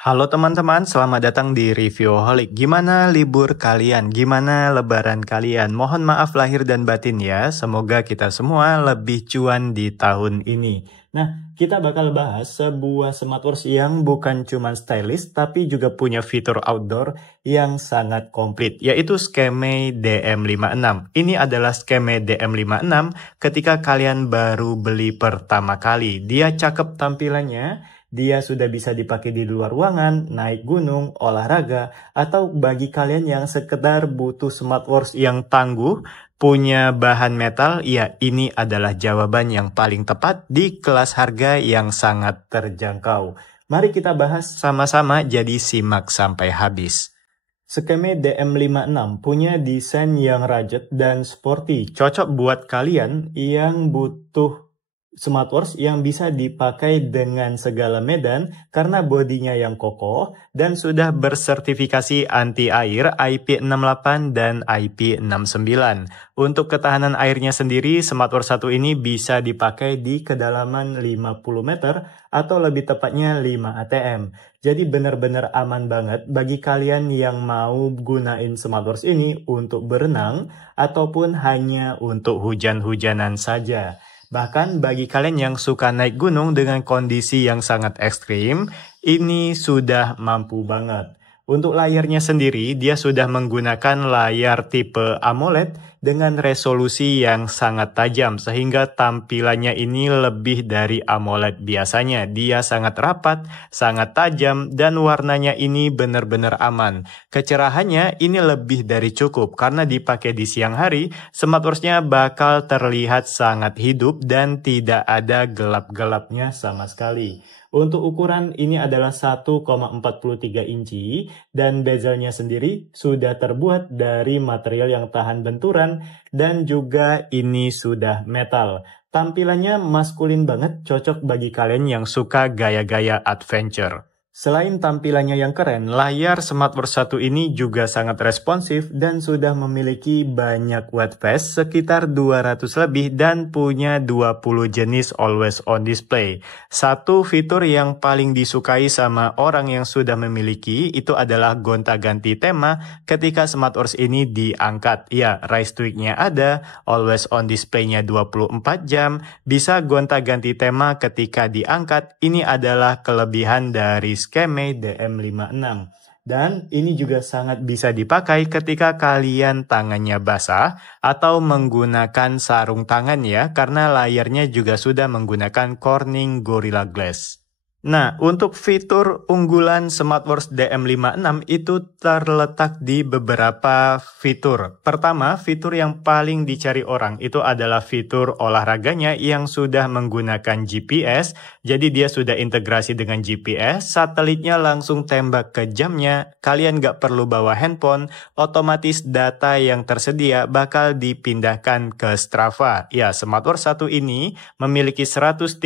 Halo teman-teman, selamat datang di Reviewholic. Gimana libur kalian? Gimana lebaran kalian? Mohon maaf lahir dan batin ya. Semoga kita semua lebih cuan di tahun ini. Nah, kita bakal bahas sebuah smartwatch yang bukan cuma stylish, tapi juga punya fitur outdoor yang sangat komplit, yaitu Skeme DM56. Ini adalah Skeme DM56 ketika kalian baru beli pertama kali. Dia cakep tampilannya. Dia sudah bisa dipakai di luar ruangan, naik gunung, olahraga, atau bagi kalian yang sekedar butuh smartwatch yang tangguh, punya bahan metal, ya ini adalah jawaban yang paling tepat di kelas harga yang sangat terjangkau. Mari kita bahas sama-sama, jadi simak sampai habis. Skeme DM56 punya desain yang rugged dan sporty, cocok buat kalian yang butuh smartwatch yang bisa dipakai dengan segala medan karena bodinya yang kokoh dan sudah bersertifikasi anti air IP68 dan IP69. Untuk ketahanan airnya sendiri, smartwatch satu ini bisa dipakai di kedalaman 50 meter atau lebih tepatnya 5 ATM. Jadi benar-benar aman banget bagi kalian yang mau gunain smartwatch ini untuk berenang ataupun hanya untuk hujan-hujanan saja. Bahkan bagi kalian yang suka naik gunung dengan kondisi yang sangat ekstrim, ini sudah mampu banget. Untuk layarnya sendiri, dia sudah menggunakan layar tipe AMOLED dengan resolusi yang sangat tajam, sehingga tampilannya ini lebih dari AMOLED biasanya. Dia sangat rapat, sangat tajam, dan warnanya ini benar-benar aman. Kecerahannya ini lebih dari cukup, karena dipakai di siang hari, smartwatch-nya bakal terlihat sangat hidup dan tidak ada gelap-gelapnya sama sekali. Untuk ukuran ini adalah 1,43 inci dan bezelnya sendiri sudah terbuat dari material yang tahan benturan dan juga ini sudah metal. Tampilannya maskulin banget, cocok bagi kalian yang suka gaya-gaya adventure. Selain tampilannya yang keren, layar smartwatch satu ini juga sangat responsif dan sudah memiliki banyak watt fast sekitar 200 lebih dan punya 20 jenis always on display. Satu fitur yang paling disukai sama orang yang sudah memiliki itu adalah gonta-ganti tema ketika smartwatch ini diangkat. Ya, rise tweak-nya ada, always on display-nya 24 jam, bisa gonta-ganti tema ketika diangkat. Ini adalah kelebihan dari Skeme DM56. Dan ini juga sangat bisa dipakai ketika kalian tangannya basah atau menggunakan sarung tangan ya, karena layarnya juga sudah menggunakan Corning Gorilla Glass. Nah, untuk fitur unggulan smartwatch DM56 itu terletak di beberapa fitur. Pertama, fitur yang paling dicari orang itu adalah fitur olahraganya yang sudah menggunakan GPS. Jadi dia sudah integrasi dengan GPS, satelitnya langsung tembak ke jamnya, kalian nggak perlu bawa handphone, otomatis data yang tersedia bakal dipindahkan ke Strava. Ya, smartwatch satu ini memiliki 130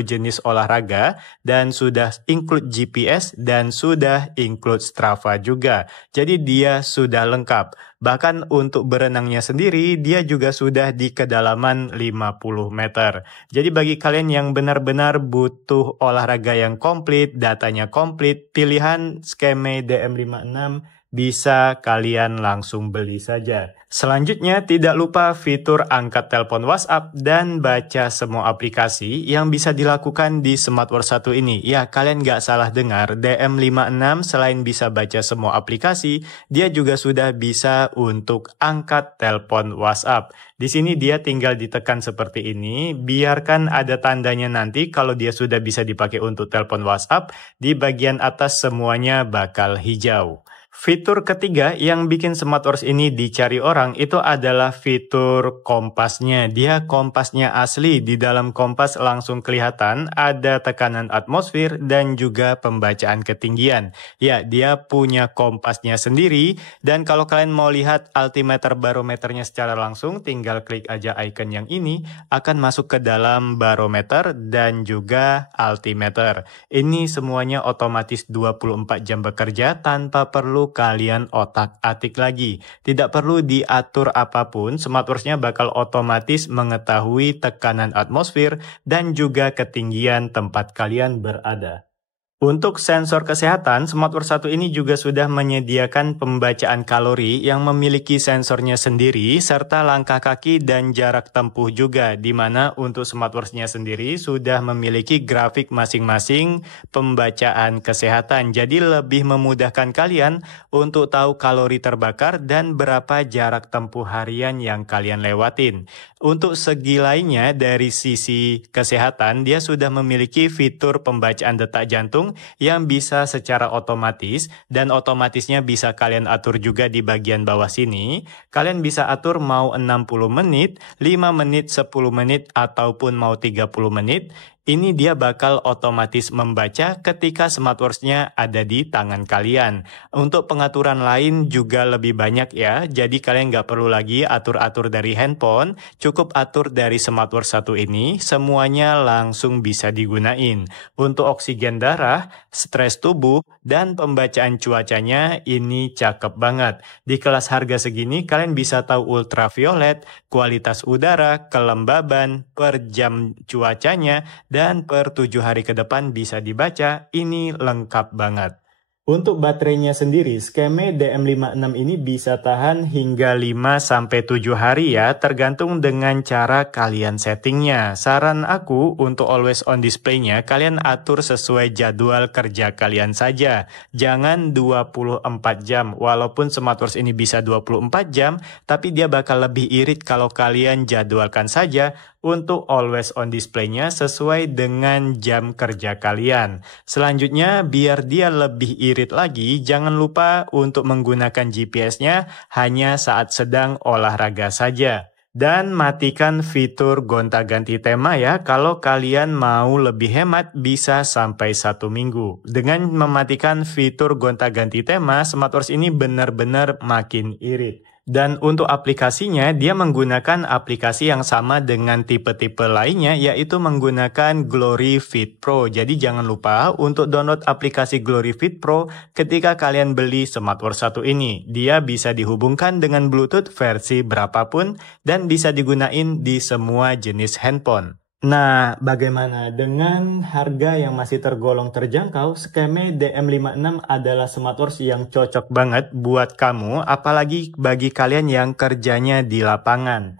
jenis olahraga, dan sudah include GPS dan sudah include Strava juga. Jadi dia sudah lengkap. Bahkan untuk berenangnya sendiri, dia juga sudah di kedalaman 50 meter. Jadi bagi kalian yang benar-benar butuh olahraga yang komplit, datanya komplit, pilihan Skeme DM56 bisa kalian langsung beli saja. Selanjutnya, tidak lupa fitur angkat telepon WhatsApp dan baca semua aplikasi yang bisa dilakukan di smartwatch satu ini. Ya, kalian nggak salah dengar, DM56 selain bisa baca semua aplikasi, dia juga sudah bisa untuk angkat telepon WhatsApp. Di sini dia tinggal ditekan seperti ini, biarkan ada tandanya nanti kalau dia sudah bisa dipakai untuk telepon WhatsApp, di bagian atas semuanya bakal hijau. Fitur ketiga yang bikin smartwatch ini dicari orang itu adalah fitur kompasnya. Dia kompasnya asli, di dalam kompas langsung kelihatan ada tekanan atmosfer dan juga pembacaan ketinggian. Ya, dia punya kompasnya sendiri dan kalau kalian mau lihat altimeter barometernya secara langsung, tinggal klik aja icon yang ini, akan masuk ke dalam barometer dan juga altimeter. Ini semuanya otomatis 24 jam bekerja tanpa perlu kalian otak-atik lagi. Tidak perlu diatur apapun, smartwatch-nya bakal otomatis mengetahui tekanan atmosfer dan juga ketinggian tempat kalian berada. Untuk sensor kesehatan, smartwatch satu ini juga sudah menyediakan pembacaan kalori yang memiliki sensornya sendiri, serta langkah kaki dan jarak tempuh juga, di mana untuk smartwatch-nya sendiri sudah memiliki grafik masing-masing pembacaan kesehatan. Jadi lebih memudahkan kalian untuk tahu kalori terbakar dan berapa jarak tempuh harian yang kalian lewatin. Untuk segi lainnya, dari sisi kesehatan, dia sudah memiliki fitur pembacaan detak jantung yang bisa secara otomatis, dan otomatisnya bisa kalian atur juga di bagian bawah sini. Kalian bisa atur mau 60 menit, 5 menit, 10 menit, ataupun mau 30 menit. Ini dia bakal otomatis membaca ketika smartwatch-nya ada di tangan kalian. Untuk pengaturan lain juga lebih banyak ya, jadi kalian nggak perlu lagi atur-atur dari handphone, cukup atur dari smartwatch satu ini, semuanya langsung bisa digunain. Untuk oksigen darah, stres tubuh, dan pembacaan cuacanya ini cakep banget. Di kelas harga segini kalian bisa tahu ultraviolet, kualitas udara, kelembaban, per jam cuacanya, dan per 7 hari ke depan bisa dibaca. Ini lengkap banget. Untuk baterainya sendiri, Skeme DM56 ini bisa tahan hingga 5-7 hari ya, tergantung dengan cara kalian settingnya. Saran aku untuk always on display-nya, kalian atur sesuai jadwal kerja kalian saja. Jangan 24 jam, walaupun smartwatch ini bisa 24 jam, tapi dia bakal lebih irit kalau kalian jadwalkan saja untuk always on display-nya sesuai dengan jam kerja kalian. Selanjutnya, biar dia lebih irit lagi, jangan lupa untuk menggunakan GPS-nya hanya saat sedang olahraga saja. Dan matikan fitur gonta-ganti tema ya, kalau kalian mau lebih hemat bisa sampai 1 minggu. Dengan mematikan fitur gonta-ganti tema, smartwatch ini benar-benar makin irit. Dan untuk aplikasinya, dia menggunakan aplikasi yang sama dengan tipe-tipe lainnya, yaitu menggunakan Glory Fit Pro. Jadi jangan lupa untuk download aplikasi Glory Fit Pro ketika kalian beli smartwatch satu ini. Dia bisa dihubungkan dengan Bluetooth versi berapapun dan bisa digunain di semua jenis handphone. Nah, bagaimana dengan harga yang masih tergolong terjangkau? Skeme DM56 adalah smartwatch yang cocok banget buat kamu, apalagi bagi kalian yang kerjanya di lapangan.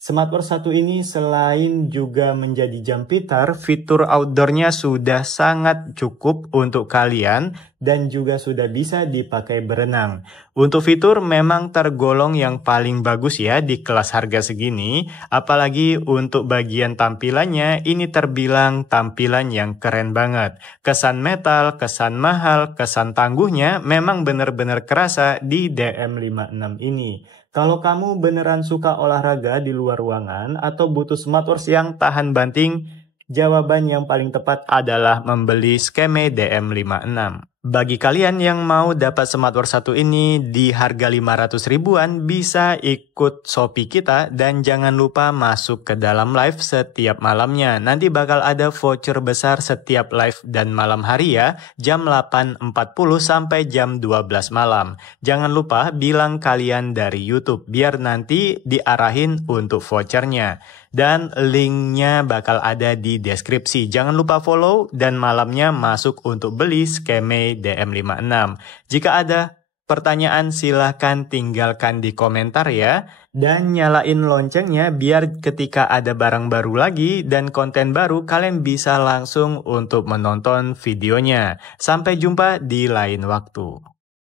Smartwatch satu ini selain juga menjadi jam pintar, fitur outdoornya sudah sangat cukup untuk kalian dan juga sudah bisa dipakai berenang. Untuk fitur memang tergolong yang paling bagus ya di kelas harga segini, apalagi untuk bagian tampilannya ini terbilang tampilan yang keren banget. Kesan metal, kesan mahal, kesan tangguhnya memang benar-benar kerasa di DM56 ini. Kalau kamu beneran suka olahraga di luar ruangan atau butuh smartwatch yang tahan banting, jawaban yang paling tepat adalah membeli Skeme DM56. Bagi kalian yang mau dapat smartwatch satu ini di harga 500 ribuan, bisa ikut Shopee kita dan jangan lupa masuk ke dalam live setiap malamnya. Nanti bakal ada voucher besar setiap live dan malam hari ya, jam 8.40 sampai jam 12 malam. Jangan lupa bilang kalian dari YouTube, biar nanti diarahin untuk vouchernya. Dan linknya bakal ada di deskripsi. Jangan lupa follow dan malamnya masuk untuk beli Skeme DM56. Jika ada pertanyaan silahkan tinggalkan di komentar ya. Dan nyalain loncengnya biar ketika ada barang baru lagi dan konten baru kalian bisa langsung untuk menonton videonya. Sampai jumpa di lain waktu.